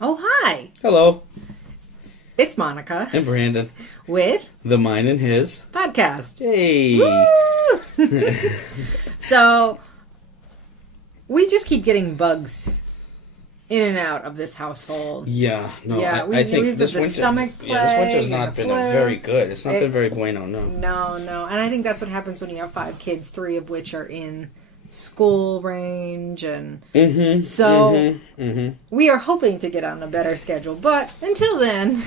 Oh, hi. Hello. It's Monica. And Brandon. With The Mine and His podcast. Hey. So, we just keep getting bugs in and out of this household. Yeah. No, Yeah, I think this winter... stomach plague, this winter's not been very good. It's not been very bueno, no. No. And I think that's what happens when you have 5 kids, 3 of which are in school range, and we are hoping to get on a better schedule, but until then,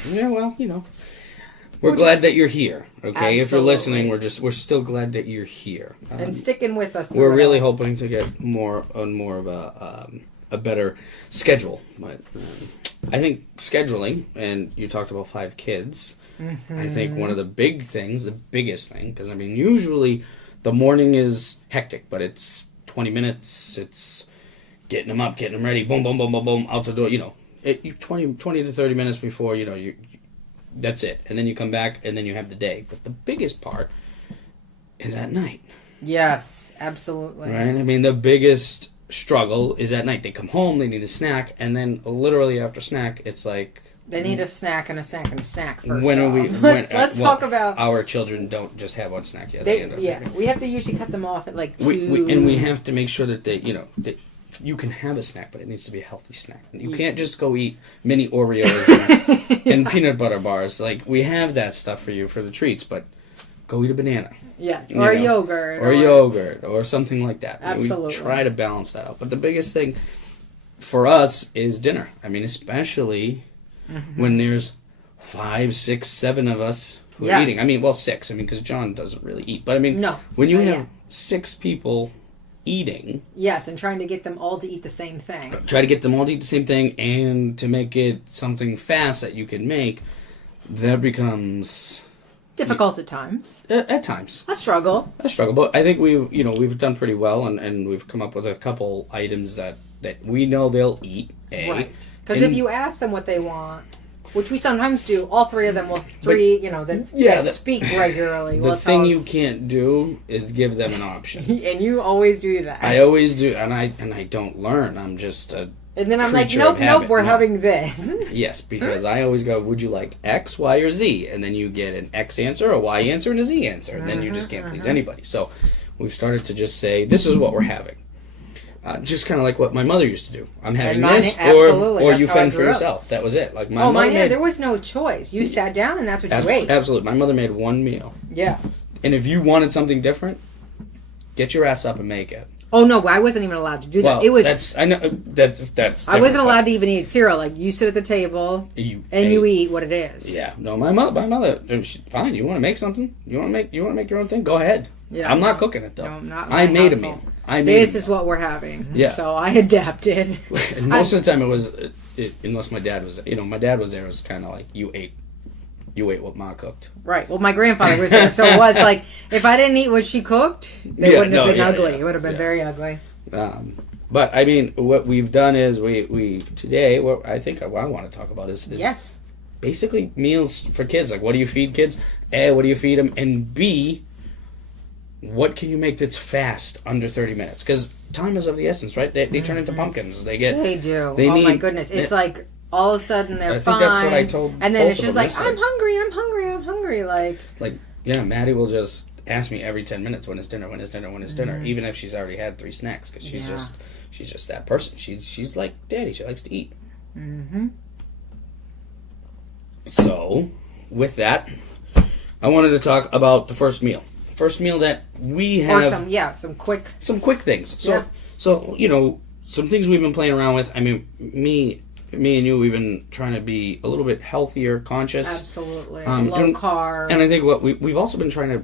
we're glad that you're here. Okay, Absolutely. If you're listening, we're still glad that you're here and sticking with us. We're really hoping to get more of a better schedule, but I think scheduling, and you talked about 5 kids. I think one of the biggest thing, because usually the morning is hectic, but it's 20 minutes, it's getting them up, getting them ready, boom, boom, boom, boom, boom, out the door, 20 to 30 minutes before, that's it. And then you come back, and then you have the day. But the biggest part is at night. Yes, absolutely. Right? The biggest struggle is at night. They come home, they need a snack, and then literally after snack, it's like... They need a snack and a snack and a snack first. Let's talk about... Our children don't just have one snack yet. We have to usually cut them off at like 2. And we have to make sure that they, that you can have a snack, but it needs to be a healthy snack. You can't just go eat mini Oreos and peanut butter bars. Like, we have that stuff for you for the treats, but go eat a banana. Yes, or a yogurt. Or yogurt, or something like that. Absolutely. We try to balance that out. But the biggest thing for us is dinner. Especially... when there's 5, 6, 7 of us who are eating. 6, because John doesn't really eat. But when you have 6 people eating... Yes, and trying to get them all to eat the same thing. Try to get them all to eat the same thing, and to make it something fast that you can make, that becomes... difficult at times. At times. A struggle. But I think we've done pretty well, and we've come up with a couple items that we know they'll eat. Right. Because if you ask them what they want, which we sometimes do, all 3 of them will that speak regularly. The thing you can't do is give them an option. And you always do that. I always do, and I don't learn. I'm just a And then I'm like, nope, we're having this. Yes, because I always go, would you like X, Y, or Z? And then you get an X answer, a Y answer, and a Z answer. And then you just can't please anybody. So we've started to just say, this is what we're having. Just kind of like what my mother used to do. I'm having this, or you fend for yourself. That was it. Like there was no choice. You sat down, and that's what you ate. Absolutely. My mother made one meal. Yeah. And if you wanted something different, get your ass up and make it. Oh no, I wasn't even allowed to do that. It was. That's. I wasn't allowed to even eat cereal. Like, you sit at the table you eat what it is. Yeah. No, my mother. Fine. You want to make something? You want to make your own thing? Go ahead. Yeah. I'm not cooking it though. No, I made a meal. This is what we're having. Yeah. So I adapted. And most of the time it was, unless my dad was, my dad was there. It was kind of like you ate what Ma cooked. Right. Well, my grandfather was there, so it was like, if I didn't eat what she cooked, it wouldn't have been ugly. It would have been very ugly. But what we've done is we today. What I want to talk about is basically meals for kids. Like, what do you feed kids? A, what do you feed them? And B, what can you make that's fast under 30 minutes? Because time is of the essence, right? They turn into pumpkins. They do. My goodness. It's like all of a sudden they're fine. I think that's what I told and then it's just like, I'm hungry. Like, Maddie will just ask me every 10 minutes, when is dinner, even if she's already had 3 snacks, because she's just that person. She's like Daddy. She likes to eat. Mm-hmm. So, with that, I wanted to talk about the first meal. First meal that we have. Or some quick things. So some things we've been playing around with. Me and you, we've been trying to be a little bit healthier, conscious. Absolutely. Low carb. And I think what we've also been trying to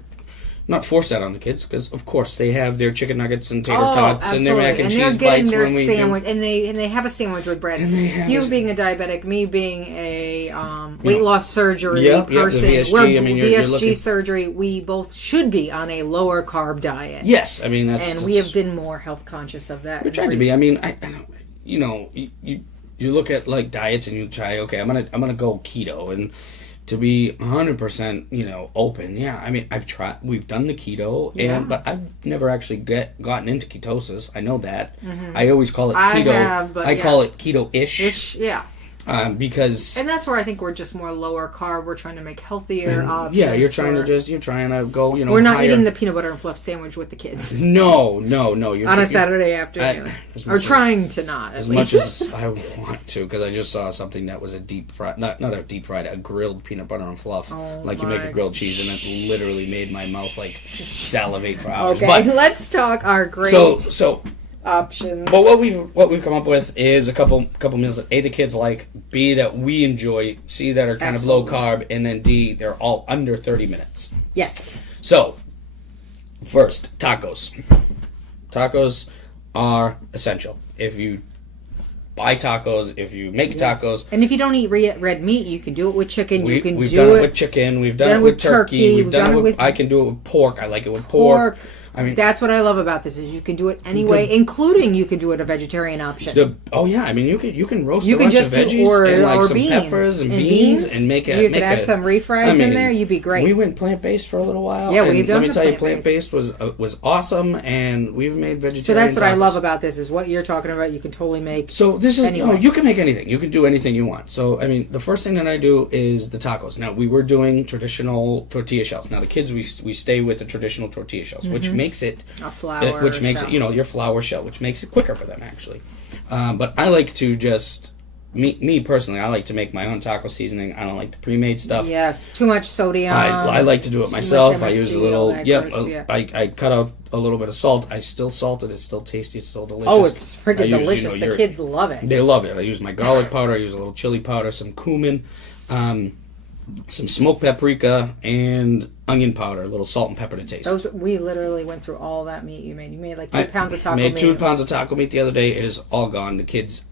not force that on the kids, because of course they have their chicken nuggets and tater tots and their mac and cheese bites. Their sandwich, and they have a sandwich with bread. You being a diabetic, me being a weight loss surgery person, the VSG, we're VSG surgery. We both should be on a lower carb diet. Yes, we have been more health conscious of that. We're trying to be. I know, you look at like diets and you try. Okay, I'm gonna go keto, and to be 100%, open. Yeah, I've tried. We've done the keto, but I've never actually gotten into ketosis. I know that. Mm-hmm. I always call it keto. I call it keto-ish. Yeah. Because and that's where I think we're just more lower carb. We're trying to make healthier options. Yeah, you're trying to go. We're not eating the peanut butter and fluff sandwich with the kids. No. You're on a Saturday afternoon, or trying to not as much as I want to, because I just saw something that was a deep fried, not a deep fried, a grilled peanut butter and fluff. Like you make a grilled cheese, and it literally made my mouth like salivate for hours. Okay, but let's talk our great options. But what we've come up with is a couple meals that A, the kids like, B, that we enjoy, C, that are kind of low carb, and then D, they're all under 30 minutes. Yes. So, first, tacos. Tacos are essential. If you buy tacos, if you make tacos. And if you don't eat red meat, you can do it with chicken. We've done it with chicken. We've done it with turkey. We've done it with... I can do it with pork. I like it with pork. I mean, that's what I love about this is you can do it anyway, including you can do it a vegetarian option. I mean you can roast a bunch of veggies and like some peppers and beans and make it. You could add some refries in there. You'd be great. We went plant-based for a little while. Yeah, we've done. Let me tell you, plant-based was awesome, and we've made vegetarian. So that's what tacos. I love about this is what you're talking about. You can totally make. So this is you can make anything. You can do anything you want. So I mean, the first thing that I do is the tacos. Now we were doing traditional tortilla shells. Now the kids we stay with the traditional tortilla shells, which makes it. Which makes it, your flour shell, which makes it quicker for them, actually. But I like to just, me personally, I like to make my own taco seasoning. I don't like the pre-made stuff. Yes, too much sodium. I like to do it myself. I use a little, I cut out a little bit of salt. I still salt it. It's still tasty. It's still delicious. Oh, it's freaking delicious. The kids love it. They love it. I use my garlic powder. I use a little chili powder, some cumin, some smoked paprika, and onion powder, a little salt and pepper to taste. We literally went through all that meat you made. You made like 2 pounds of taco meat. I made 2 pounds of taco meat the other day. It is all gone. The kids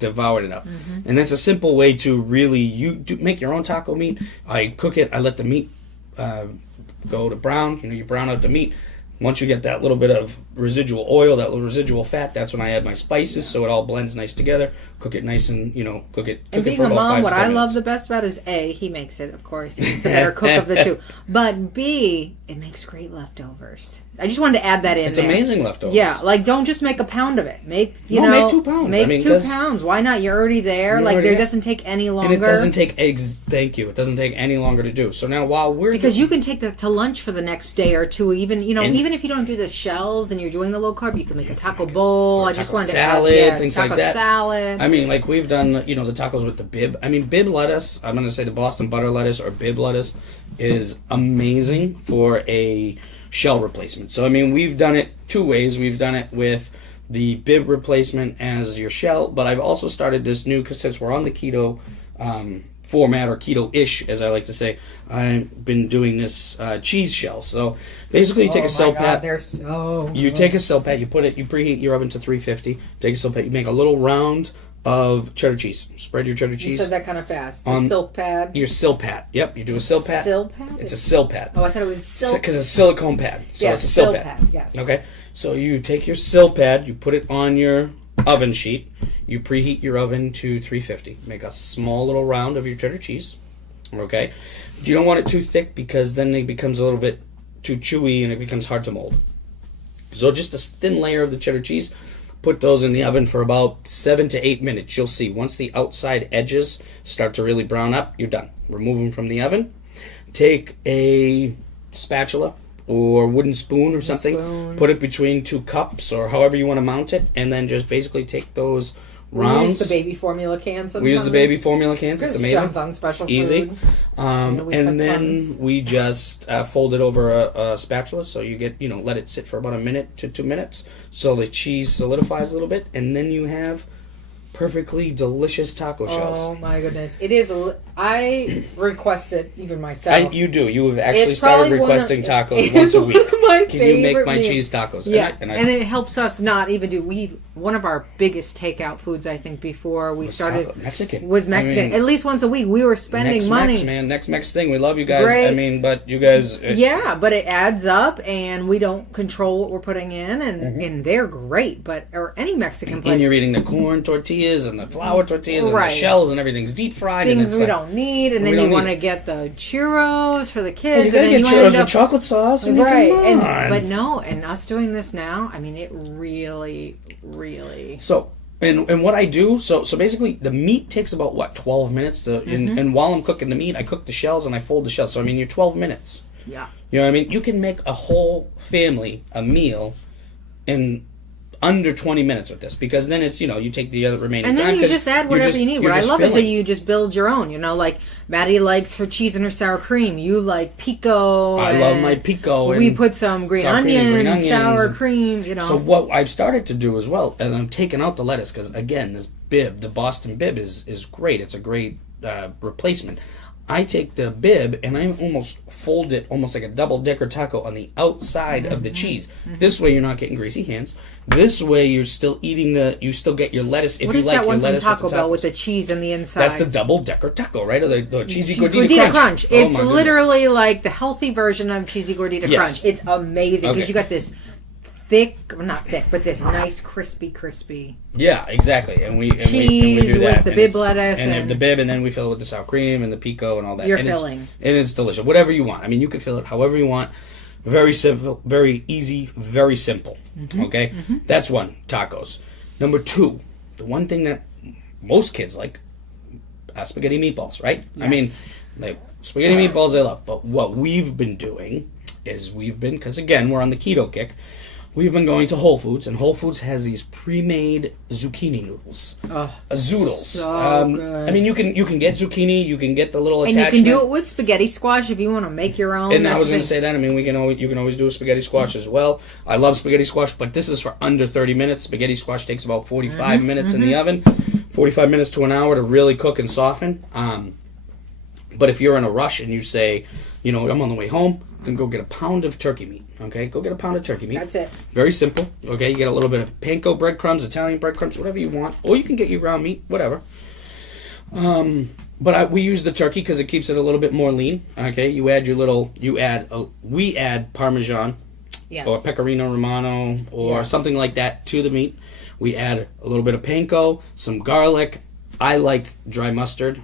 devoured it up. And that's a simple way to really make your own taco meat. I cook it. I let the meat go to brown. You brown out the meat. Once you get that little bit of residual oil, that little residual fat, that's when I add my spices, so it all blends nice together. Cook it nice and, cook it for about 5 to 10 minutes. And being a mom, what I love the best about it is, A, he makes it, of course. He's the better cook of the two. But B, it makes great leftovers. I just wanted to add that in It's there. amazing leftovers. Yeah, like don't just make a pound of it. Make 2 pounds. Make 2 pounds. Why not? You're already there. It doesn't take any longer. And it doesn't take thank you. It doesn't take any longer to do. So now while we're you can take that to lunch for the next day or two. Even even if you don't do the shells and you're doing the low carb, you can make a taco bowl. I just wanted to add things taco like that. Salad. I mean, like we've done the tacos with the bib. I mean, bib lettuce. I'm going to say the Boston butter lettuce or bib lettuce is amazing for a shell replacement. So I mean, we've done it 2 ways. We've done it with the bib replacement as your shell, but I've also started this new, because since we're on the keto format, or keto-ish as I like to say, I've been doing this cheese shell. So basically you take a silpat. They're so you take a silpat, you preheat your oven to 350, take a silpat, you make a little round of cheddar cheese. Spread your cheddar cheese. You said that kind of fast. The silpat. Your silpat. Yep, you do a silpat. Silpat? It's a silpat. Oh, I thought it was silpat. Because it's a silicone pad. So it's a silpat. Yes. Okay. So you take your silpat, you put it on your oven sheet, you preheat your oven to 350. Make a small little round of your cheddar cheese. Okay. You don't want it too thick because then it becomes a little bit too chewy and it becomes hard to mold. So just a thin layer of the cheddar cheese. Put those in the oven for about 7 to 8 minutes. You'll see once the outside edges start to really brown up, you're done. Remove them from the oven. Take a spatula or wooden spoon or something. Put it between 2 cups or however you want to mount it, and then just basically take those rounds. We use the baby formula cans. We use the baby formula cans. It's amazing. John's on special it's easy. Food. And then we just fold it over a spatula, so you get, let it sit for about 1 minute to 2 minutes, so the cheese solidifies a little bit, and then you have perfectly delicious taco shells. Oh my goodness. It is, I request it even myself. You do. You have actually started requesting tacos once a week. Can you make my cheese tacos? Yeah, and it helps us not even do, one of our biggest takeout foods, I think, before we started Mexican. Was Mexican. I mean, at least once a week. We were spending money. Next Mex thing. We love you guys. Great. I mean, but you guys. Yeah, but it adds up, and we don't control what we're putting in, and they're great. Or any Mexican place. And you're eating the corn tortillas and the flour tortillas and the shells, and everything's deep fried. Things we don't need, and then you want to get the churros for the kids. You gotta get churros with chocolate sauce. I mean, come on. But no, and us doing this now, I mean, it really. So, And what I do, so basically the meat takes about, 12 minutes? And while I'm cooking the meat, I cook the shells and I fold the shells. So, I mean, you're 12 minutes. Yeah. You know what I mean? You can make a whole family a meal in under 20 minutes with this, because then it's, you take the other remaining time. And then time, you just add whatever you need. What I love is that you just build your own. Like Maddie likes her cheese and her sour cream. You like pico. I love my pico. We put some green onions, sour cream, So what I've started to do as well, and I'm taking out the lettuce, because again, this bib, the Boston bib is great. It's a great replacement. I take the bib and I almost fold it almost like a double-decker taco on the outside of the cheese. This way you're not getting greasy hands. This way you're still eating you still get your lettuce if you like your lettuce. What is that one from Taco Bell with the cheese on the inside? That's the double-decker taco, right? Or the cheesy gordita crunch. It's literally like the healthy version of cheesy gordita crunch. It's amazing because you got this not thick, but this nice crispy. Yeah, exactly. And we cheese do that with the bib lettuce and the bib, and then we fill it with the sour cream and the pico and all that. You're filling. And it's delicious. Whatever you want. I mean, you can fill it however you want. Very simple, very easy, very simple. Okay? That's one, tacos. Number two, the one thing that most kids like, spaghetti meatballs, right? Yes. I mean, spaghetti meatballs they love. But what we've been doing is because again, we're on the keto kick, we've been going to Whole Foods, and Whole Foods has these pre-made zucchini noodles, zoodles. So good. I mean, you can get zucchini, you can get the little attachment, and you can do it with spaghetti squash if you want to make your own. And I was going to say that. I mean, you can always do a spaghetti squash as well. I love spaghetti squash, but this is for under 30 minutes. Spaghetti squash takes about 45 minutes in the oven, 45 minutes to an hour to really cook and soften. But if you're in a rush and you say, I'm on the way home, then go get a pound of turkey meat. Okay, go get a pound of turkey meat. That's it. Very simple. Okay, you get a little bit of panko breadcrumbs, Italian breadcrumbs, whatever you want, or you can get your ground meat, whatever. But we use the turkey because it keeps it a little bit more lean. Okay, we add parmesan, or pecorino romano, or something like that to the meat. We add a little bit of panko, some garlic. I like dry mustard.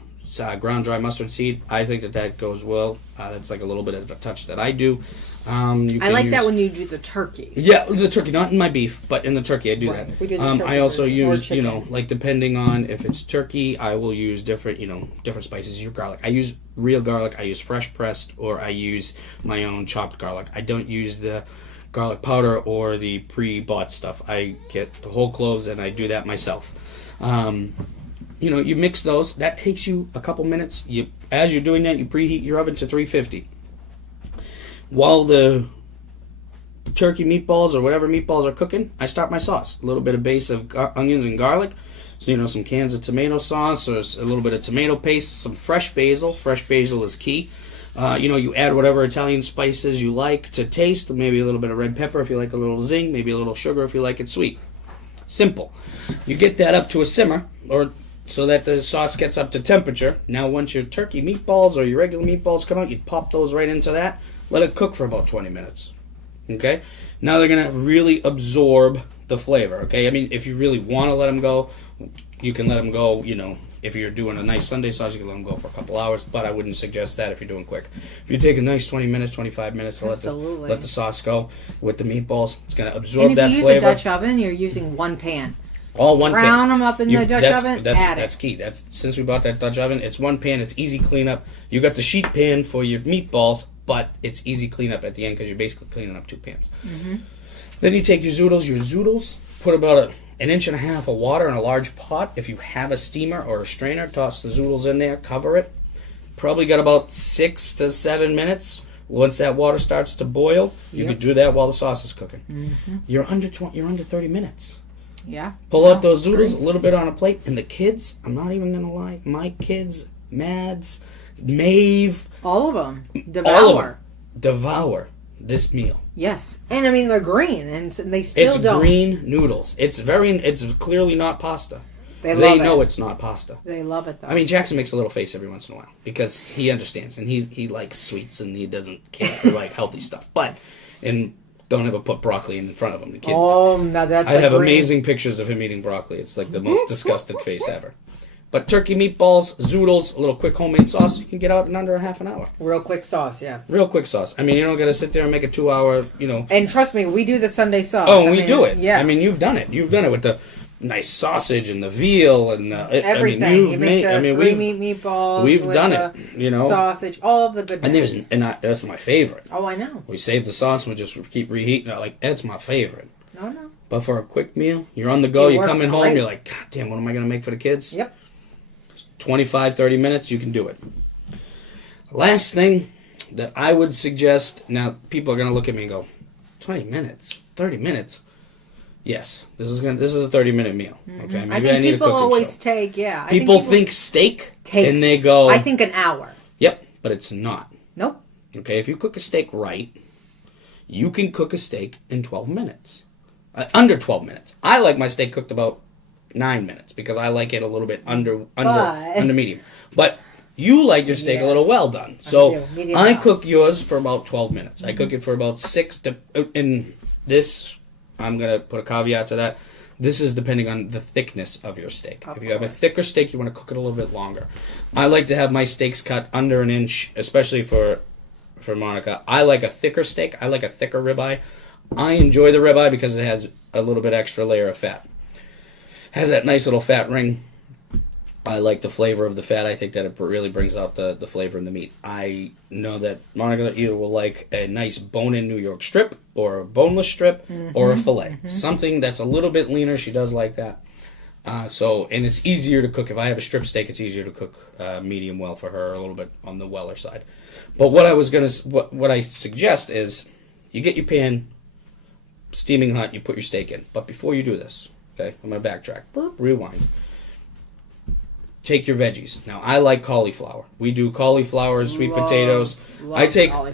Ground dry mustard seed. I think that goes well. That's like a little bit of a touch that I do. I like that when you do the turkey. Yeah, the turkey, not in my beef, but in the turkey I do that. We do the turkey I also use, depending on if it's turkey, I will use different spices. Your garlic. I use real garlic. I use fresh pressed, or I use my own chopped garlic. I don't use the garlic powder or the pre-bought stuff. I get the whole cloves and I do that myself. You mix those. That takes you a couple minutes. As you're doing that, you preheat your oven to 350. While the turkey meatballs or whatever meatballs are cooking, I start my sauce. A little bit of base of onions and garlic. So, some cans of tomato sauce or a little bit of tomato paste, some fresh basil. Fresh basil is key. You add whatever Italian spices you like to taste. Maybe a little bit of red pepper if you like a little zing. Maybe a little sugar if you like it sweet. Simple. You get that up to a simmer, or so that the sauce gets up to temperature. Now, once your turkey meatballs or your regular meatballs come out, you pop those right into that. Let it cook for about 20 minutes. Okay? Now they're going to really absorb the flavor. Okay? I mean, if you really want to let them go, you can let them go, if you're doing a nice Sunday sauce, you can let them go for a couple hours, but I wouldn't suggest that if you're doing quick. If you take a nice 20 minutes, 25 minutes to let the sauce go with the meatballs, it's going to absorb that flavor. And if you use a Dutch oven, you're using one pan. All one pan. Brown them up in the Dutch oven. That's key. Since we bought that Dutch oven, it's one pan. It's easy cleanup. You got the sheet pan for your meatballs, but it's easy cleanup at the end because you're basically cleaning up two pans. Then you take your zoodles, put about an inch and a half of water in a large pot. If you have a steamer or a strainer, toss the zoodles in there, cover it. Probably got about 6 to 7 minutes. Once that water starts to boil, you can do that while the sauce is cooking. You're under 30 minutes. Yeah. Pull out those zoodles, a little bit on a plate, and the kids, I'm not even going to lie, my kids, Mads, Maeve. All of them. Devour this meal. Yes. And I mean, they're green, and they still don't. It's green noodles. It's clearly not pasta. They know it's not pasta. They love it, though. I mean, Jackson makes a little face every once in a while because he understands, and he likes sweets, and he doesn't care for healthy stuff. But, don't ever put broccoli in front of him. The kid. Oh, now that's I have amazing pictures of him eating broccoli. It's like the most disgusted face ever. But turkey meatballs, zoodles, a little quick homemade sauce, you can get out in under a half an hour. Real quick sauce, yes. Real quick sauce. I mean, you don't got to sit there and make a 2 hour, And trust me, we do the Sunday sauce. Oh, we do it. Yeah. I mean, you've done it. You've done it with the nice sausage and the veal and everything. I mean, you make the three meat meatballs. We've done it, you know. Sausage, all of the goodness. And that's my favorite. Oh, I know. We save the sauce and we just keep reheating it. Like, that's my favorite. No, no. But for a quick meal, you're on the go, you're coming home, great. you're like, God damn, what am I going to make for the kids? Yep. 25, 30 minutes, you can do it. Last thing that I would suggest, now people are going to look at me and go, 20 minutes, 30 minutes. Yes, this is a 30-minute meal. Okay, maybe I think people always take People think steak and they go. I think an hour. Yep, but it's not. Nope. Okay, if you cook a steak right, you can cook a steak in 12 minutes, under 12 minutes. I like my steak cooked about 9 minutes because I like it a little bit under medium. But you like your steak a little well done, so I cook yours for about 12 minutes. I cook it for about 6 to in this. I'm going to put a caveat to that. This is depending on the thickness of your steak. If you have a thicker steak, you want to cook it a little bit longer. I like to have my steaks cut under an inch, especially for Monica. I like a thicker steak. I like a thicker ribeye. I enjoy the ribeye because it has a little bit extra layer of fat. Has that nice little fat ring. I like the flavor of the fat. I think that it really brings out the flavor in the meat. I know that Monica either will like a nice bone-in New York strip or a boneless strip or a fillet. Something that's a little bit leaner. She does like that. And it's easier to cook. If I have a strip steak, it's easier to cook medium well for her, a little bit on the weller side. But what I suggest is you get your pan steaming hot, you put your steak in. But before you do this, okay, I'm going to backtrack. Rewind. Take your veggies. Now, I like cauliflower. We do cauliflower and sweet potatoes.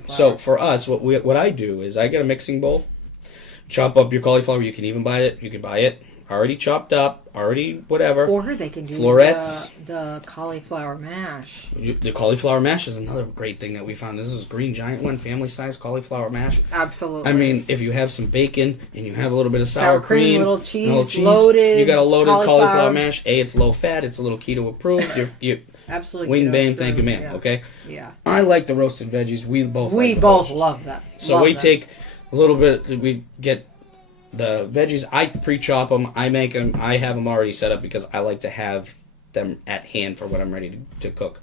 So for us, what I do is I get a mixing bowl, chop up your cauliflower. You can even buy it. You can buy it already chopped up, already whatever. Or they can do florets. The cauliflower mash. The cauliflower mash is another great thing that we found. This is Green Giant one, family size cauliflower mash. Absolutely. I mean, if you have some bacon and you have a little bit of sour cream, little cheese, loaded. You got a loaded cauliflower mash. It's low fat. It's a little keto approved. You absolutely. Wing bang, thank you, ma'am. Yeah. Okay. Yeah. I like the roasted veggies. We both love them. So take a little bit. We get the veggies. I pre-chop them. I make them. I have them already set up because I like to have them at hand for when I'm ready to cook.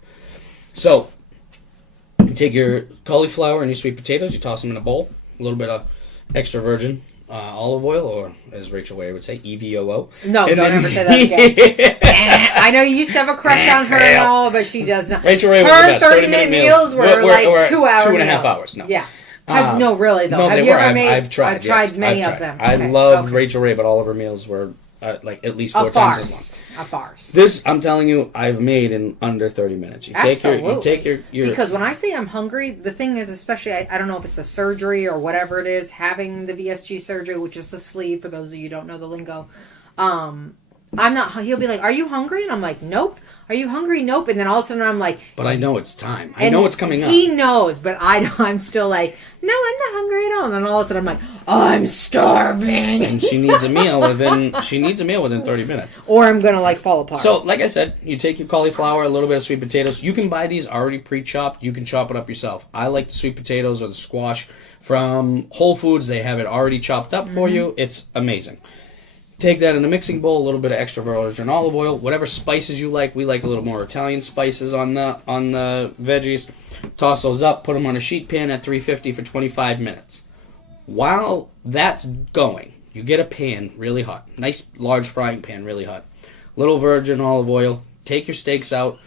So you take your cauliflower and your sweet potatoes. You toss them in a bowl. A little bit of extra virgin olive oil, or as Rachel Way would say, EVOO. No, don't ever say that again. I know you used to have a crush on her and all, but she does not. Rachel Ray was the best. 30-minute meals were like 2 hours. 2.5 hours. No. Yeah. No, really though. No, have they you were. ever made? I've tried. I've tried of them. I loved Rachel Ray, but all of her meals were like at least 4 times as long. A farce. This, I'm telling you, I've made in under 30 minutes. You take your because when I say I'm hungry, the thing is, especially I don't know if it's the surgery or whatever it is, having the VSG surgery, which is the sleeve. For those of you who don't know the lingo, I'm not. He'll be like, "Are you hungry?" And I'm like, "Nope." Are you hungry? Nope. And then all of a sudden I'm like... But I know it's time. I know it's coming up. He knows, but I'm still like, no, I'm not hungry at all. And then all of a sudden I'm like, I'm starving. And she needs a meal within 30 minutes. Or I'm going to like fall apart. So, like I said, you take your cauliflower, a little bit of sweet potatoes. You can buy these already pre-chopped. You can chop it up yourself. I like the sweet potatoes or the squash from Whole Foods. They have it already chopped up for you. It's amazing. Take that in a mixing bowl, a little bit of extra virgin olive oil, whatever spices you like. We like a little more Italian spices on the veggies. Toss those up, put them on a sheet pan at 350 for 25 minutes. While that's going, you get a pan really hot. Nice large frying pan really hot. Little virgin olive oil. Take your steaks out.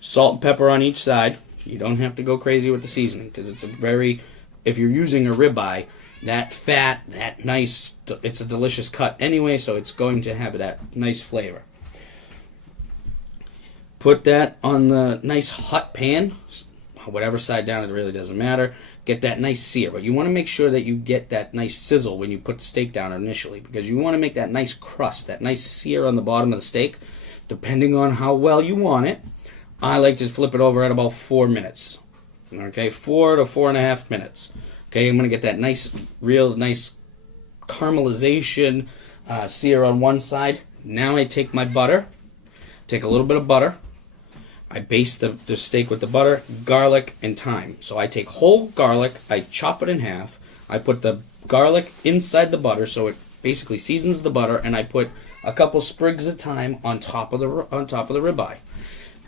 Salt and pepper on each side. You don't have to go crazy with the seasoning because if you're using a ribeye, that fat, that nice, it's a delicious cut anyway, so it's going to have that nice flavor. Put that on the nice hot pan, whatever side down, it really doesn't matter. Get that nice sear, but you want to make sure that you get that nice sizzle when you put the steak down initially, because you want to make that nice crust, that nice sear on the bottom of the steak, depending on how well you want it. I like to flip it over at about 4 minutes. Okay, 4 to 4.5 minutes. Okay, I'm going to get that real nice caramelization sear on one side. Now I take my butter, take a little bit of butter. I baste the steak with the butter, garlic, and thyme. So I take whole garlic, I chop it in half. I put the garlic inside the butter so it basically seasons the butter, and I put a couple sprigs of thyme on top of the ribeye.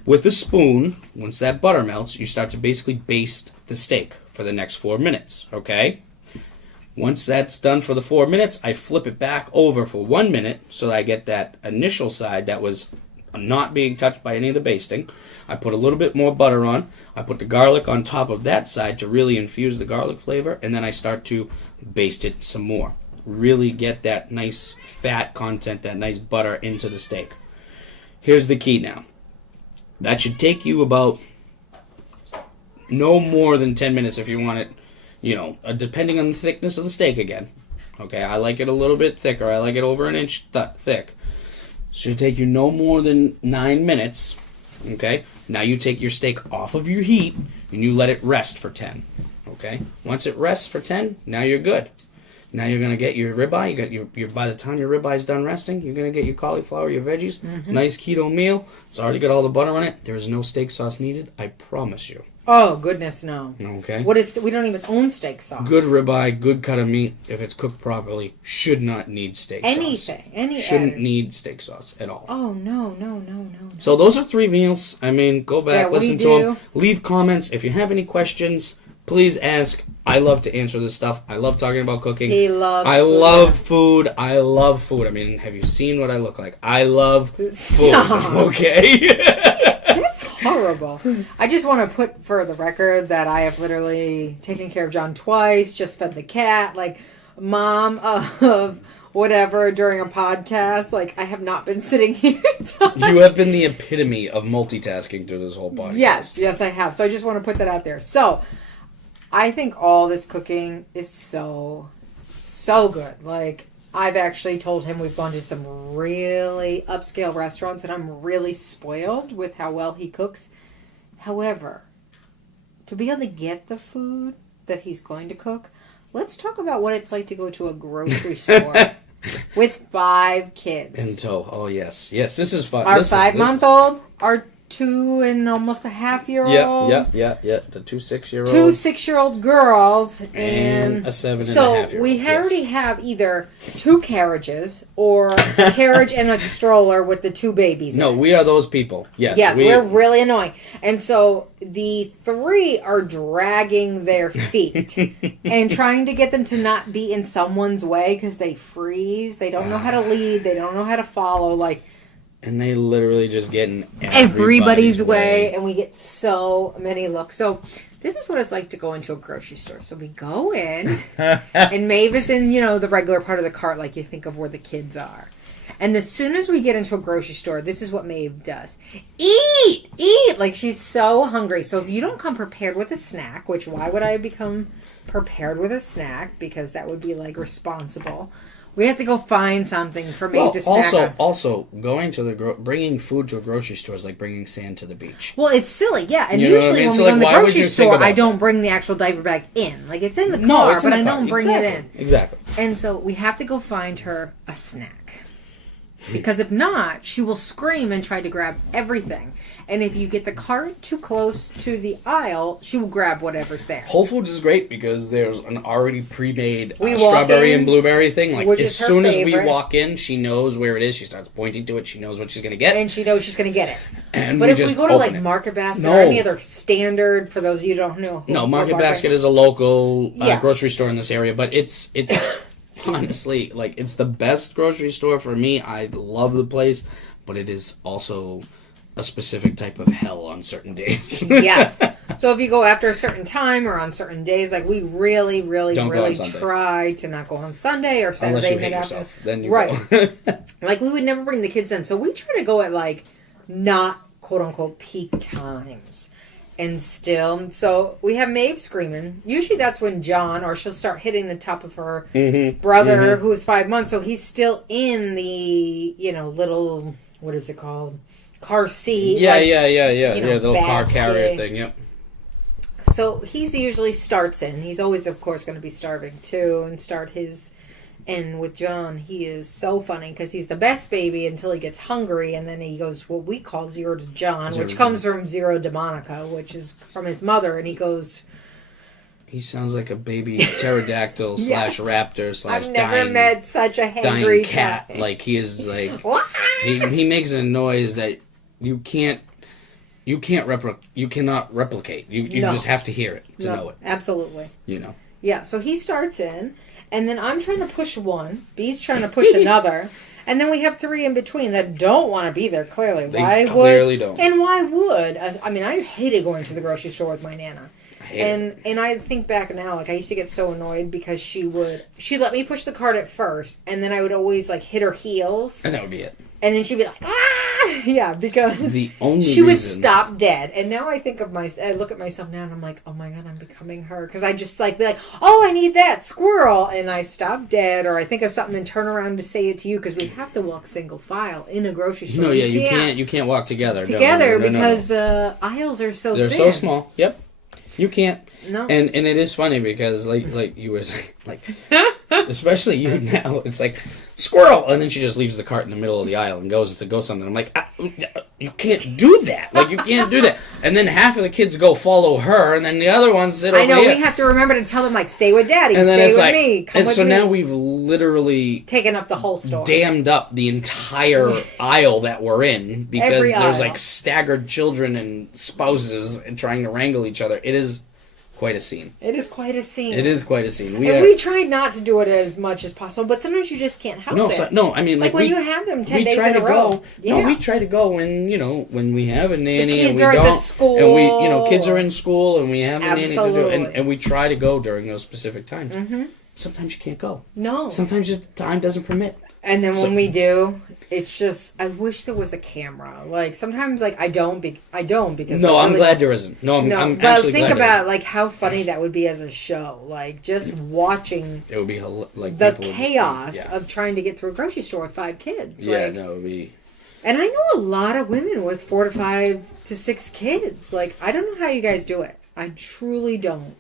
With a spoon, once that butter melts, you start to basically baste the steak for the next 4 minutes, okay? Once that's done for the 4 minutes, I flip it back over for 1 minute so that I get that initial side that was not being touched by any of the basting. I put a little bit more butter on. I put the garlic on top of that side to really infuse the garlic flavor, and then I start to baste it some more. Really get that nice fat content, that nice butter into the steak. Here's the key now. That should take you about no more than 10 minutes if you want it, depending on the thickness of the steak again. Okay, I like it a little bit thicker. I like it over an inch thick. Should take you no more than 9 minutes. Okay, now you take your steak off of your heat and you let it rest for 10. Okay, once it rests for 10, now you're good. Now you're gonna get your ribeye. You got your by the time your ribeye's done resting, you're gonna get your cauliflower, your veggies, nice keto meal. It's already got all the butter on it. There is no steak sauce needed. I promise you. Oh goodness, no. Okay. We don't even own steak sauce. Good ribeye, good cut of meat, if it's cooked properly, should not need steak sauce. Shouldn't need steak sauce at all. Oh no. So those are 3 meals. I mean, go back, listen to them. Leave comments if you have any questions. Please ask. I love to answer this stuff. I love talking about cooking. I love food. I love food. I mean, have you seen what I look like? I love food. Okay. That's horrible. I just want to put for the record that I have literally taken care of John twice, just fed the cat, like mom of whatever during a podcast. Like, I have not been sitting here. So you have been the epitome of multitasking through this whole podcast. Yes, I have. So I just want to put that out there. So I think all this cooking is so good. Like, I've actually told him we've gone to some really upscale restaurants, and I'm really spoiled with how well he cooks. However, to be able to get the food that he's going to cook, let's talk about what it's like to go to a grocery store with 5 kids. In tow. Oh, yes. Yes, this is fun. Our 5-month-old, our 2 and almost a half-year-old. Yeah. The 2 6-year-olds. 2 6-year-old girls. And a 7 and a half-year-old. So we already have either 2 carriages or a carriage and a stroller with the 2 babies. No, we are those people. Yes. We're really annoying. And so the 3 are dragging their feet and trying to get them to not be in someone's way because they freeze. They don't know how to lead. They don't know how to follow. And they literally just get in everybody's way. And we get so many looks. So this is what it's like to go into a grocery store. So we go in, and Maeve is in, the regular part of the cart, like you think of where the kids are. And as soon as we get into a grocery store, this is what Maeve does. Eat! Like, she's so hungry. So if you don't come prepared with a snack, which why would I become prepared with a snack? Because that would be, responsible. We have to go find something for Maeve to snack on. Also, going to bringing food to a grocery store is like bringing sand to the beach. Well, it's silly, yeah. And usually when we go in the grocery store, I don't bring the actual diaper bag in. Like, it's in the car, but I don't bring it in. Exactly. And so we have to go find her a snack. Because if not, she will scream and try to grab everything. And if you get the cart too close to the aisle, she will grab whatever's there. Whole Foods is great because there's an already pre-made strawberry and blueberry thing. Like, as soon as we walk in, she knows where it is. She starts pointing to it. She knows what she's going to get. And she knows she's going to get it. And but if we go to Market Basket or any other standard, for those of you who don't know. No, Market Basket is a local grocery store in this area. But it's honestly, it's the best grocery store for me. I love the place. But it is also a specific type of hell on certain days. Yes. So if you go after a certain time or on certain days, we really try to not go on Sunday or Saturday. Unless you hate yourself. Then you go. We would never bring the kids in. So we try to go at not quote unquote peak times. And still, so we have Maeve screaming. Usually that's when John, or she'll start hitting the top of her brother who is 5 months. So he's still in the, little, what is it called? Car seat. Yeah. The little car carrier thing, yep. So he usually starts in. He's always, of course, going to be starving too and start his. And with John, he is so funny because he's the best baby until he gets hungry, and then he goes what we call 0 to John, which comes from 0 to Monica, which is from his mother, and he goes He sounds like a baby pterodactyl Yes. slash raptor slash I've never dying, met such a dying hangry cat. guy. Like, he is like... he makes a noise that you cannot replicate. You No. just have to hear it to know it. Absolutely. You know. Yeah, so he starts in, and then I'm trying to push one, B's trying to push another, and then we have three in between that don't want to be there, clearly. They clearly don't. And why would? I mean, I hated going to the grocery store with my Nana. And I think back now, like, I used to get so annoyed because she'd let me push the cart at first, and then I would always, like, hit her heels. And that would be it. And then she'd be like, ah! Yeah, because the only she would reason... stop dead. And now I think of I look at myself now and I'm like, oh my God, I'm becoming her. Because I just like, be like, oh, I need that squirrel. And I stop dead, or I think of something and turn around to say it to you, because we have to walk single file in a grocery store. No, yeah, you can't walk together. Together, no, because the aisles are so They're thin. so small. Yep. You can't. No. And it is funny because like you were saying, like, especially you now, it's like, squirrel, and then she just leaves the cart in the middle of the aisle and goes to go something. I'm like, you can't do that. Like, you can't do that. And then half of the kids go follow her, and then the other ones sit over I know, here. we have to remember to tell them, like, stay with Daddy, And then stay it's with like, me, come and with so me. now we've literally taken up the whole store. dammed up the entire aisle that we're in because Every there's aisle. like staggered children and spouses and trying to wrangle each other. It is quite a scene. It is quite a scene. It is quite a scene. We try not to do it as much as possible, but sometimes you just can't help it. No, I mean, Like when you have them 10 days try in a to row. go. Yeah. No, we try to go when we have a nanny kids and we are at don't, the school. and kids are in school and we have a nanny to do, Absolutely. and we try to go during those specific times. Mm-hmm. Sometimes you can't go. No. Sometimes the time doesn't permit. And then when we do, it's just, I wish there was a camera. Like, sometimes, like, I don't because... No, I'm really, glad there isn't. No, I'm but actually think glad there about, isn't. like, how funny that would be as a show. Like, just watching It would be like the people would just be- chaos yeah. of trying to get through a grocery store with 5 kids. Yeah, Like, no, it would be... and I know a lot of women with 4 to 5 to 6 kids. Like, I don't know how you guys do it. I truly don't.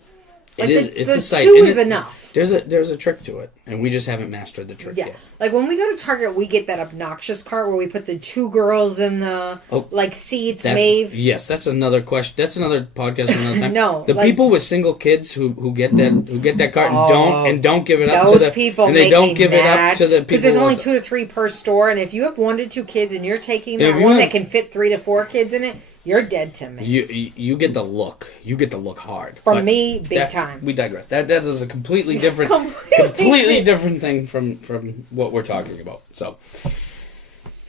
Like, It's the a sight. 2 and is enough. There's a trick to it, and we just haven't mastered the trick Yeah. yet. Like, when we go to Target, we get that obnoxious cart where we put the 2 girls in the, like, seats, Yes, that's another question. That's another podcast for another time. No, the like- people with single kids who get that cart Oh, and don't give it up those to the people and they make don't me give it mad, up to the people. because there's only with 2 to 3 per store, and if you have 1 to 2 kids and you're taking If that you one have- that can fit 3 to 4 kids in it, you're dead to me. You get the look. You get the look hard. For But me, big time. We digress. That is a completely different, Completely different thing from what we're talking about. So,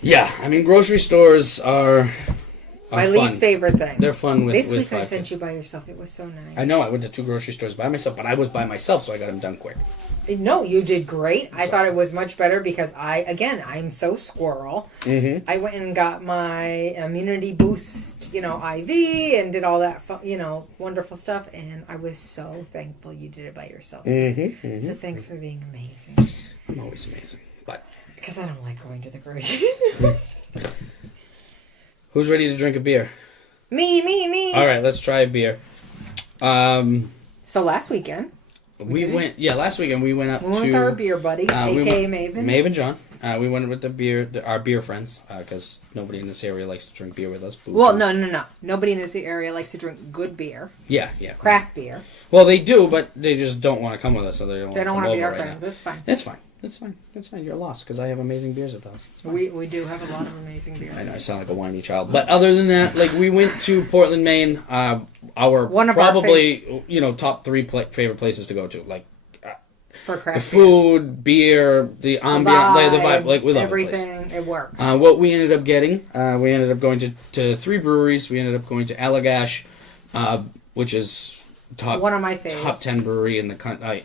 yeah, I mean, grocery stores are My fun. least favorite thing. They're fun with This with week I 5 sent kids. you by yourself. It was so nice. I know. I went to 2 grocery stores by myself, but I was by myself, so I got them done quick. No, you did great. I thought it was much better because I'm so squirrel. Mm-hmm. I went and got my immunity boost, IV, and did all that, wonderful stuff. And I was so thankful you did it by yourself. Mm-hmm. Mm-hmm. So thanks for being amazing. I'm always amazing, but Because I don't like going to the grocery store. who's ready to drink a beer? Me. All right, let's try a beer. So last weekend, last weekend we went up we went to with our beer buddy, a.k.a. Maven. Maven John. We went with our beer friends, because nobody in this area likes to drink beer with us. Well, no. Nobody in this area likes to drink good beer. Yeah. Craft beer. Well, they do, but they just don't want to come with us, so they don't want to be our right friends. now. That's fine. That's fine. You're lost, because I have amazing beers at those. We do have a lot of amazing beers. I know I sound like a whiny child, but other than that, like, we went to Portland, Maine. One of our probably top 3 favorite places to go to, like For craft the food, beer, the ambiance, the vibe. Like, we love everything. the place. It works. What we ended up getting, we ended up going to 3 breweries. We ended up going to Allagash, which is one of my favorites. top 10 brewery in the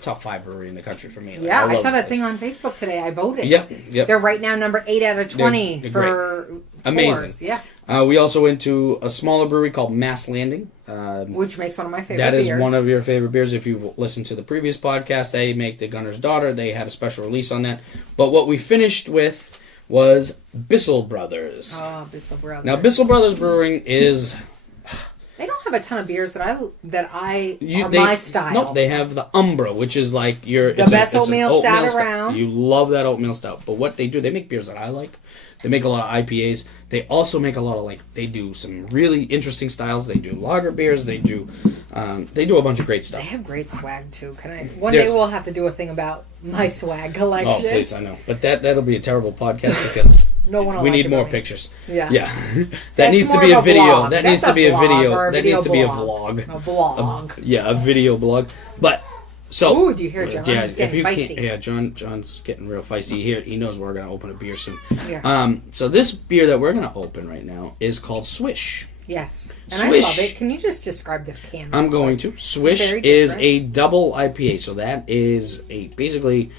top 5 brewery in the country for me. Like, Yeah, I love saw the that place. thing on Facebook today. I voted. Yep. They're right now number 8 out of 20 They're for Amazing. tours. Yeah. We also went to a smaller brewery called Mass Landing. Which makes one of my favorite That is beers. one of your favorite beers. If you've listened to the previous podcast, they make the Gunner's Daughter. They had a special release on that. But what we finished with was Bissell Brothers. Oh, Bissell Brothers. Now, Bissell Brothers Brewing is... They don't have a ton of beers that are they, my style. No, they have the Umbra, which is like best oatmeal stout around. You love that oatmeal stout. But what they do, they make beers that I like. They make a lot of IPAs. They also make a lot of they do some really interesting styles. They do lager beers. They do a bunch of great stuff. They have great swag too. One day we'll have to do a thing about my swag collection. Oh please, I know, but that'll be a terrible podcast because no one. We need more pictures. Yeah. That needs to be a video. Vlog. That needs to be a video. That needs to be a vlog. vlog. A vlog. A video blog. But so. Ooh, do you hear John? Yeah, He's getting feisty. John's getting real feisty. He knows we're gonna open a beer soon. Yeah. So this beer that we're gonna open right now is called Swish. Yes. And Swish. I love it. Can you just describe the can? I'm going to. Swish is a double IPA. So that is basically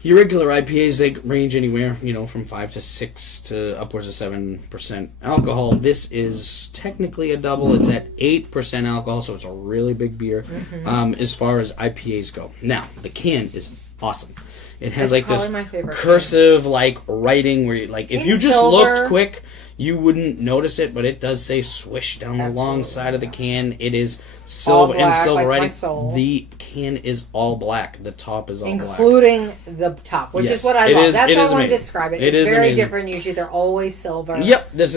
your regular IPAs. They range anywhere, from 5 to 6 to upwards of 7% alcohol. This is technically a double. It's at 8% alcohol, so it's a really big beer as far as IPAs go. Now, the can is awesome. It has this cursive writing where if you just looked quick, you wouldn't notice it, but it does say Swish down the long side of the can. It is silver and silver writing. The can is all black. The top is all black. Including the top, which is what I love. That's how I want to describe it. It's very amazing. different. Usually they're always silver. Yep. There's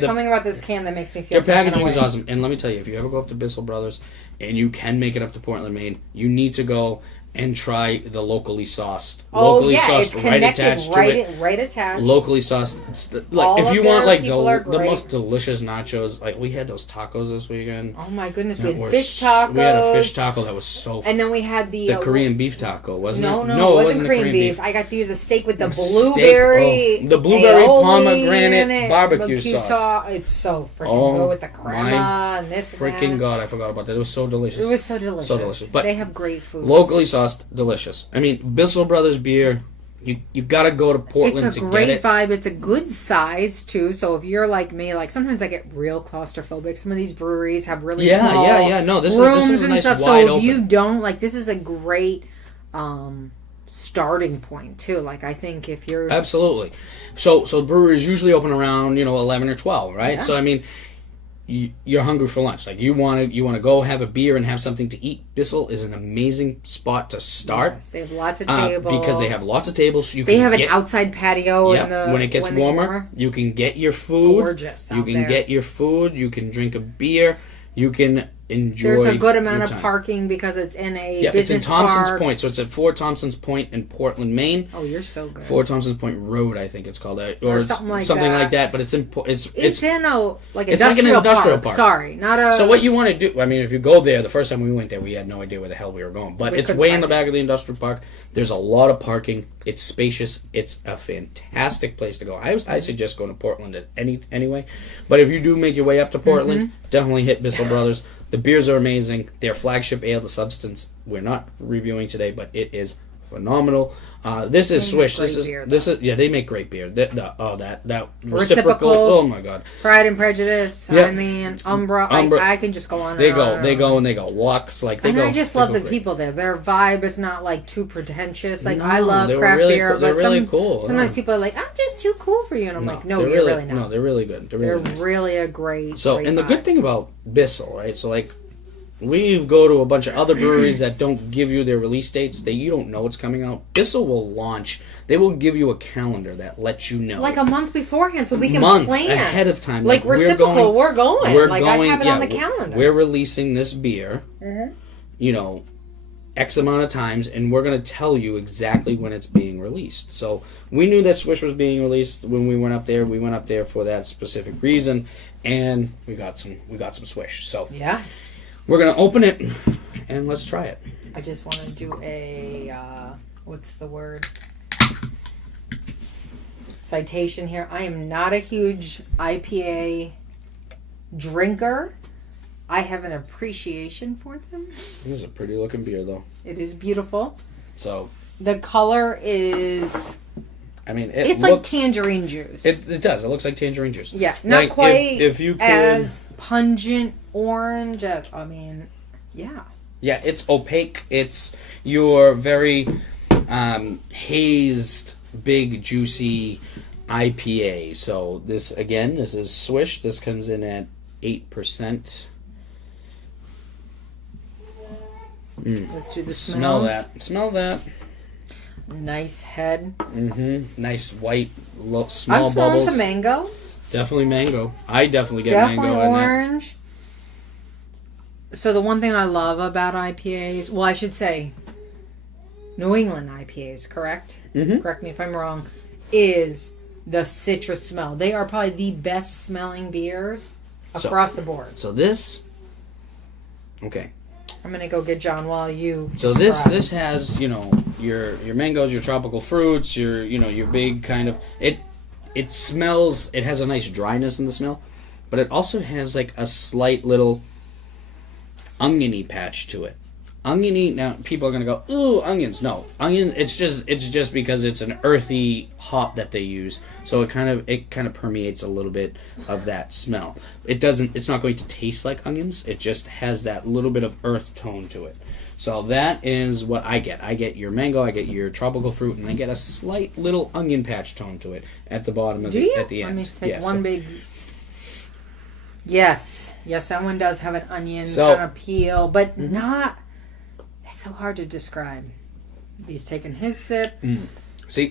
something about this can that makes me feel their packaging is awesome. And let me tell you, if you ever go up to Bissell Brothers and you can make it up to Portland, Maine, you need to go and try the locally sauced. It's right attached to it. Right attached. Locally sauced. If you want the most delicious nachos, we had those tacos this weekend. Oh my goodness, we had fish tacos. We had a fish taco that was so. And then we had the Korean beef taco, wasn't it? No, it wasn't Korean beef. I got the steak with the blueberry, the blueberry pomegranate barbecue sauce. It's so freaking good with the crema and this. Freaking God, I forgot about that. It was so delicious. It was so delicious. So delicious. But they have great food. Locally sauced, delicious. I mean, Bissell Brothers beer. You got to go to Portland to get it. It's a great vibe. It's a good size too. So if you're like me, sometimes I get real claustrophobic. Some of these breweries have really small No, this rooms is a and nice stuff. wide So open. if you don't this is a great starting point too. I think if you're absolutely. So breweries usually open around 11 or 12, right? Yeah. So I mean. You're hungry for lunch. You want to go have a beer and have something to eat. Bissell is an amazing spot to start. Yes, they have lots of tables. Because they have lots of tables. So they have an outside patio. When it gets warmer, you can get your food. Gorgeous. You can get your food. You can drink a beer. You can enjoy. There's a good amount of parking because it's in a business it's in Thompson's park. Point, so it's at 4 Thompson's Point in Portland, Maine. Oh, you're so good. 4 Thompson's Point Road, I think it's called, or something like that. But it's in it's in a it's like an industrial park. Sorry, not a. So what you want to do? I mean, if you go there, the first time we went there, we had no idea where the hell we were going. But it's way in the back of the industrial park. There's a lot of parking. It's spacious. It's a fantastic place to go. I suggest going to Portland anyway. But if you do make your way up to Portland, definitely hit Bissell Brothers. The beers are amazing. Their flagship ale, The Substance, we're not reviewing today, but it is phenomenal. This is Swish. This is they make great beer. That reciprocal. Oh my God. Pride and Prejudice. Yep. I mean, Umbra. I can just go on. They go. Lux. I just love the people there. Their vibe is not too pretentious. I love craft beer, but they're really cool. Sometimes people are like, "I'm just too cool for you," and I'm no, you're really not. No, they're really good. They're nice. Really a great. So, great and the vibe. good thing about Bissell, right? So, we go to a bunch of other breweries that don't give you their release dates. You don't know what's coming out. Bissell will launch. They will give you a calendar that lets you know. A month beforehand so we can months plan. ahead of time. Reciprocal, we're going. I have it on the calendar. calendar. We're releasing this beer, X amount of times, and we're going to tell you exactly when it's being released. So we knew that Swish was being released when we went up there. We went up there for that specific reason, and we got some Swish. So yeah. We're going to open it, and let's try it. I just want to do a, what's the word? Citation here. I am not a huge IPA drinker. I have an appreciation for them. This is a pretty looking beer, though. It is beautiful. So the color is... I mean, it's like tangerine juice. It does. It looks like tangerine juice. Yeah, not quite if you could, as pungent orange as, yeah. Yeah, it's opaque. It's your very hazed, big, juicy IPA. So this is Swish. This comes in at 8%. Let's do the smells. Smell that. Nice head. Nice white, small I'm smelling bubbles. some mango. Definitely mango. I definitely get mango in Definitely orange. So the one thing I love about IPAs, well, I should say New England IPAs, correct? Correct me if I'm wrong, is the citrus smell. They are probably the best smelling beers across the board. So this, okay. I'm gonna go get John while you. So this has, you know, your mangoes, your tropical fruits, your big kind of it smells. It has a nice dryness in the smell, but it also has like a slight little oniony patch to it. Oniony. Now people are gonna go, ooh, onions. No, onion. It's just because it's an earthy hop that they use, so it kind of permeates a little bit of that smell. It's not going to taste like onions. It just has that little bit of earth tone to it. So that is what I get. I get your mango, I get your tropical fruit, and I get a slight little onion patch tone to it at the bottom of at the end. Let me take one big. Yes, that one does have an onion So- kind of peel, but not. It's so hard to describe. He's taking his sip. See,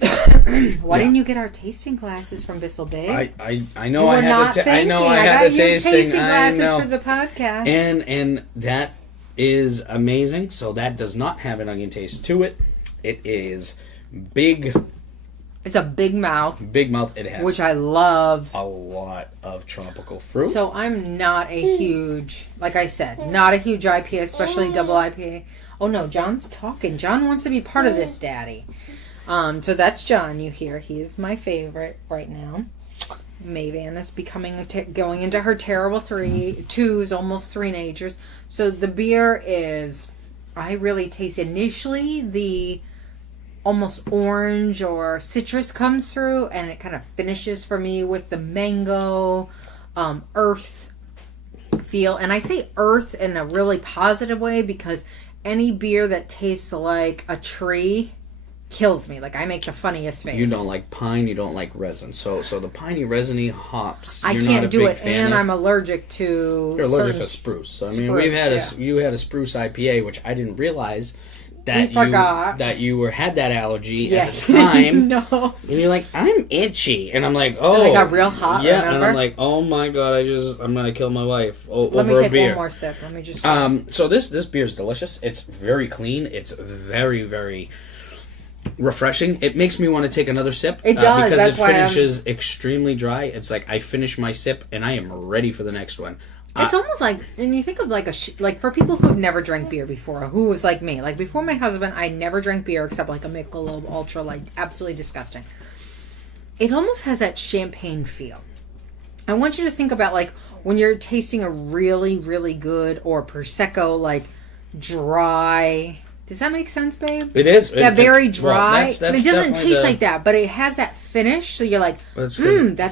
Why didn't you get our tasting glasses from Bissell Bay? I know I had the I know I had the tasting glasses I know. for the podcast. And that is amazing. So that does not have an onion taste to it. It is big. It's a big mouth. Big mouth. It has which I love. A lot of tropical fruit. So I'm not a huge, like I said, not a huge IPA, especially double IPA. Oh no, John's talking. John wants to be part of this, Daddy. So that's John. You hear? He is my favorite right now. Mayvan is going into her terrible twos, almost teenagers. So the beer is, I really taste initially the almost orange or citrus comes through, and it kind of finishes for me with the mango, earth feel. And I say earth in a really positive way because any beer that tastes like a tree kills me. Like, I make the funniest face. You don't like pine, you don't like resin. So the piney, resiny hops, I you're can't not a do big it, fan and of. I'm allergic to. You're allergic to spruce. So, I mean, you had a spruce IPA, which I didn't realize that you had that allergy at the time. No. And you're like, I'm itchy, and I'm like, oh, and I got real hot. Yeah, remember? and I'm like, oh my god, I'm gonna kill my wife over Let me a take beer. one more sip. Let me just. So this beer is delicious. It's very clean. It's very, very refreshing. It makes me want to take another sip. It does. Because That's it finishes extremely dry. It's like I finish my sip and I am ready for the next one. It's almost like, and you think of like like for people who've never drank beer before, who was like me, like before my husband, I never drank beer except like a Michelob Ultra, like absolutely disgusting. It almost has that champagne feel. I want you to think about like when you're tasting a really, really good or Prosecco, like dry. Does that make sense, babe? It is. Very dry. That's it doesn't taste like that, but it has that finish, so you're like, that's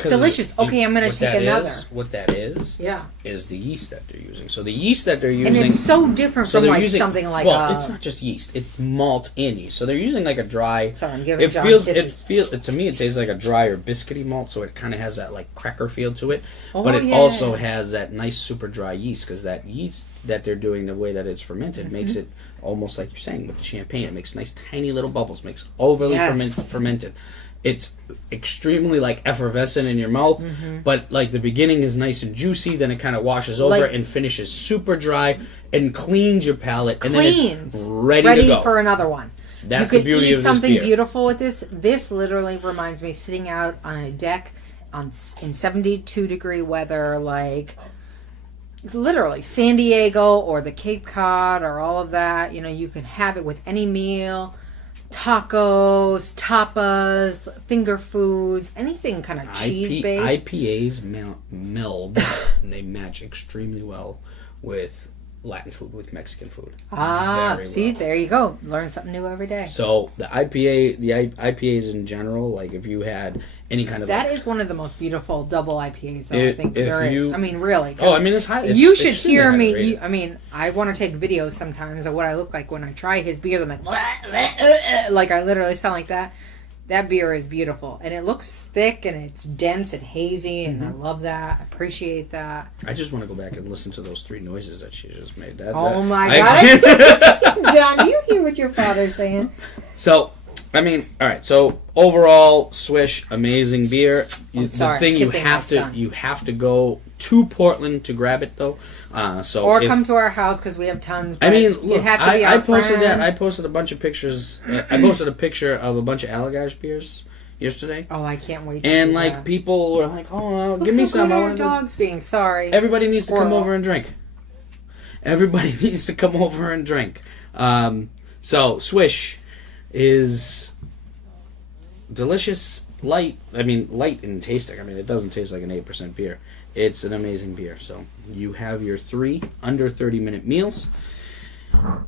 delicious. Okay, I'm going to take another. What that is the yeast that they're using. So the yeast that they're using... And it's so different from like something like... Well, it's not just yeast. It's malt and yeast. So they're using like a dry... Sorry, I'm giving John kisses. To me, it tastes like a dry or biscuity malt, so it kind of has that like cracker feel to it. Oh, but it also has that nice super dry yeast, because that yeast that they're doing, the way that it's fermented, makes it almost like you're saying with the champagne. It makes nice tiny little bubbles, makes overly fermented. It's extremely like effervescent in your mouth, but like the beginning is nice and juicy, then it kind of washes over and finishes super dry and cleans your palate, and then it's ready to go for another one. That's the beauty of this beer. You could eat something beautiful with this. This literally reminds me sitting out on a deck in 72-degree weather, like literally San Diego or the Cape Cod or all of that. You know, you can have it with any meal. Tacos, tapas, finger foods, anything kind of cheese-based. IPAs meld and they match extremely well with Latin food, with Mexican food. There you go. Learn something new every day. So the IPAs in general, like if you had any kind of... That is one of the most beautiful double IPAs, though, I think there is. I mean, really. Oh, I mean, it's high. You should hear me. I mean, I want to take videos sometimes of what I look like when I try his beers. I'm like, like I literally sound like that. That beer is beautiful, and it looks thick, and it's dense and hazy, and I love that. I appreciate that. I just want to go back and listen to those 3 noises that she just made. My God. John, do you hear what your father's saying? So, I mean, all right. So overall, Swish, amazing beer. Sorry, the thing you have to go to Portland to grab it though. Come to our house because we have tons. But I mean, look, you have to be I our posted friend. that. I posted a bunch of pictures. I posted a picture of a bunch of Allagash beers yesterday. Oh, I can't wait. To And do like that. people were like, "Oh, give me some." Look I at our wanted to-" dogs being sorry. Everybody needs to come Squirrel. over and drink. Everybody needs to come over and drink. So Swish is delicious, light. I mean, light in tasting. I mean, it doesn't taste like an 8% beer. It's an amazing beer. So you have your 3 under 30-minute meals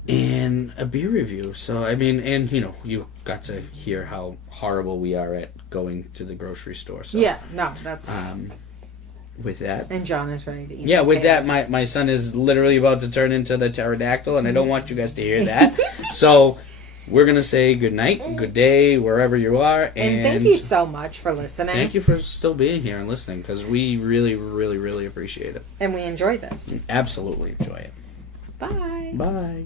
and a beer review. So I mean, and you got to hear how horrible we are at going to the grocery store. So Yeah, no, that's. with that. And John is ready to eat. Yeah, some with pears. that, my son is literally about to turn into the pterodactyl, and I don't want you guys to hear that. So we're going to say good night, good day, wherever you are. And thank you so much for listening. Thank you for still being here and listening, because we really, really, really appreciate it. And we enjoy this. Absolutely enjoy it. Bye. Bye.